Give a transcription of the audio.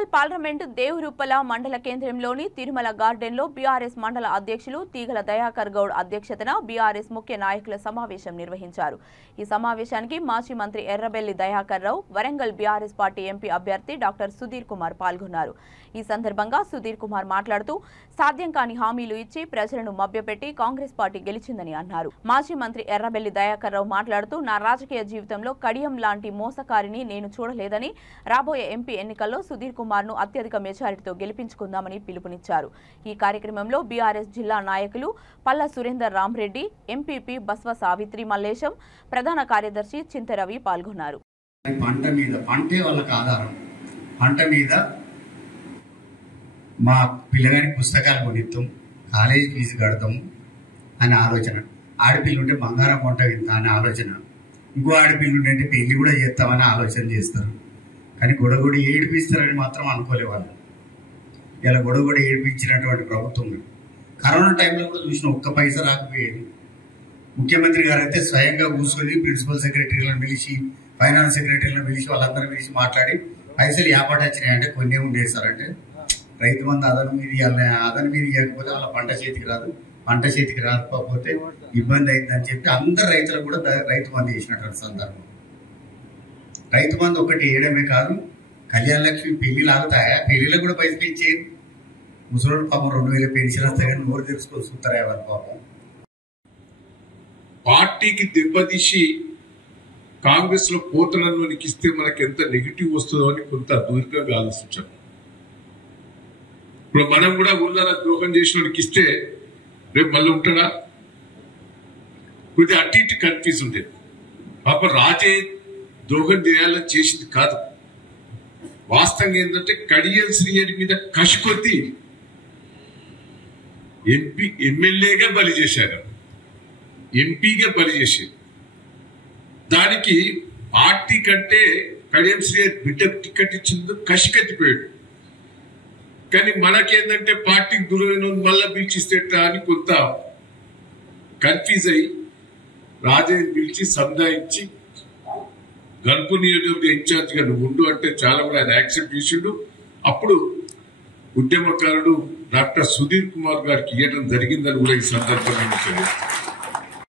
Warangal parliament Devaruppula మండల కేంద్రంలోని తిరుమల గార్డెన్లో బీఆర్ఎస్ మండల అధ్యక్షులు తీగల దయాకర్ గౌడ్ అధ్యక్షతన బీఆర్ఎస్ ముఖ్య నాయకుల సమావేశం నిర్వహించారు. ఈ సమావేశానికి మాజీ మంత్రి Errabelli Dayakar Rao, Warangal BRS party MP అభ్యర్థి డాక్టర్ సుధీర్ కుమార్ పాల్గొన్నారు. ఈ సందర్భంగా సుధీర్ కుమార్ మాట్లాడుతూ సాధ్యం కాని హామీలు ఇచ్చి ప్రజలను మభ్యపెట్టి కాంగ్రెస్ పార్టీ గెలిచిందని అన్నారు. మాజీ మంత్రి ఎర్రబెల్లి దయాకర్ రావు మాట్లాడుతూ నా రాజకీయ జీవితంలో కడియం లాంటి మోసకారిని నేను చూడలేదని, రాబోయే ఎంపీ ఎన్నికల్లో సుధీర్ కుమార్ ను అత్యధిక మెజారిటీతో గెలిపించుకుందామని పిలుపునిచ్చారు. ఈ కార్యక్రమంలో బీఆర్ఎస్ జిల్లా నాయకులు పల్ల సురేందర్ రామరెడ్డి, ఎంపీపీ బస్వ సావిత్రి మల్లేశం, ప్రధాన కార్యదర్శి చింతరవి పాల్గొన్నారు. పంట మీద మా పిల్లగానికి పుస్తకాలు కొనిస్తాం, కాలేజీ ఫీజు కడతాం అనే ఆలోచన. ఆడపిల్లు ఉంటే బంగారం కొంట వింటా అనే ఆలోచన. ఇంకో ఆడపిల్లు ఉంటే పెళ్లి కూడా చేస్తామని ఆలోచన చేస్తారు. కానీ గొడగొడి ఏడిపిస్తారని మాత్రం అనుకోలేవాళ్ళు. ఇలా గొడగొడి ఏడిపించినటువంటి ప్రభుత్వం కరోనా టైంలో కూడా చూసిన ఒక్క పైసా రాకపోయేది. ముఖ్యమంత్రి గారు అయితే స్వయంగా కూర్చొని ప్రిన్సిపల్ సెక్రటరీలను పిలిచి, ఫైనాన్స్ సెక్రటరీలను పిలిచి, వాళ్ళందరూ పిలిచి మాట్లాడి పైసలు ఏపాటు వచ్చినాయంటే కొన్ని ఉండేది సార్ అంటే రైతు మంది అదను మీరు ఇవ్వకపోతే వాళ్ళ పంట చేతికి రాకపోతే ఇబ్బంది అయిందని చెప్పి అందరు రైతులకు కూడా రైతు మంది చేసినటువంటి సందర్భం. రైతు మంది ఒకటి వేయడమే కాదు, కళ్యాణ లక్ష్మి పెళ్లిలు ఆగుతాయా, పెళ్లిలకు కూడా పైసలు ఇచ్చేది. ముసలోడు పాపం 2000 పెన్షన్ వస్తాయి కానీ నోరు తెలుసుకొని చూస్తారా వాళ్ళ పాపం. పార్టీకి దెబ్బతీసి కాంగ్రెస్ లో పోతనంలోనికి ఇస్తే మనకి ఎంత నెగిటివ్ వస్తుందో అని కొంత దూరంగా ఆలోచించాం. ఇప్పుడు మనం కూడా ఊళ్ళో ద్రోహం చేసిన వాడికి ఇస్తే రేపు మళ్ళీ ఉంటాడా? కొద్దిగా అటు ఇటు కన్ఫ్యూజ్ ఉండేది. పాప రాజే ద్రోహం చేయాలని చేసింది కాదు. వాస్తవంగా ఏంటంటే కడియం శ్రీహరి మీద కసి కొద్ది ఎమ్మెల్యేగా బలి చేశారు, ఎంపీగా బలి చేశారు. దానికి పార్టీ కంటే కడియం శ్రీహరి బిడ్డకు టికెట్ ఇచ్చింది కసి కత్తిపోయాడు. కానీ మనకేంటంటే పార్టీకి దూరమైన మళ్ళా పిలిచిస్తే అని కొంత కన్ఫ్యూజ్ అయ్యి రాజయ్య పిలిచి సంధాయించి గల్పు నియోజకవర్గ ఇన్ఛార్జ్ గా నువ్వు ఉండు అంటే చాలా కూడా ఆయన యాక్సెప్ట్ చేసిండు. అప్పుడు ఉద్యమకారుడు డాక్టర్ సుధీర్ కుమార్ గారికి ఇవ్వడం జరిగిందని కూడా ఈ సందర్భంగా